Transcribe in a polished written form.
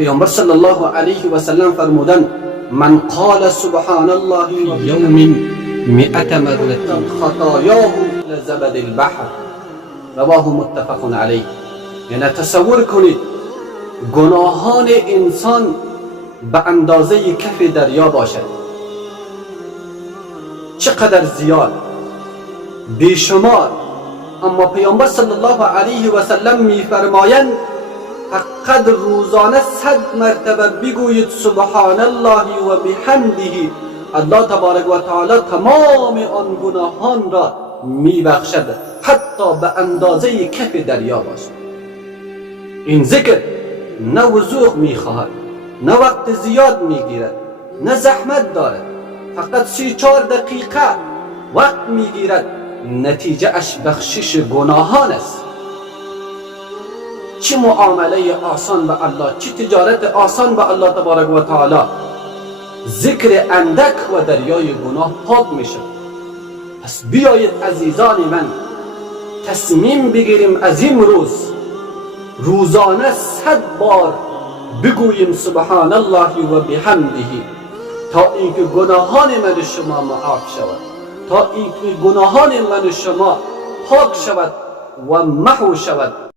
پیامبر صلی الله علیه و سلم فرمودند من قال سبحان الله فی یوم 100 مرة خطایاه لزبد البحر، رواه متفق علیه. یعنی تصور کنید گناهان انسان به اندازه کف دریا باشد، چقدر زیاد، بیشمار. اما پیامبر صلی الله علیه و سلم میفرمایند فقط روزانه 100 مرتبه بگویید سبحان الله و بحمده، الله تبارک و تعالی تمام آن گناهان را میبخشد، حتی به اندازه کف دریا باشد. این ذکر نه وضوح میخواهد، نه وقت زیاد میگیرد، نه زحمت دارد، فقط 3-4 دقیقه وقت میگیرد، نتیجه اش بخشش گناهان است. چه معامله آسان به الله، چه تجارت آسان به الله تبارک و تعالی. ذکر اندک و دریای گناه پاک میشه. پس بیایید عزیزان من تصمیم بگیریم از این روز روزانه 100 بار بگوییم سبحان الله و بحمده، تا اینکه گناهان من شما معاف شود، تا اینکه گناهان من شما پاک شود و محو شود.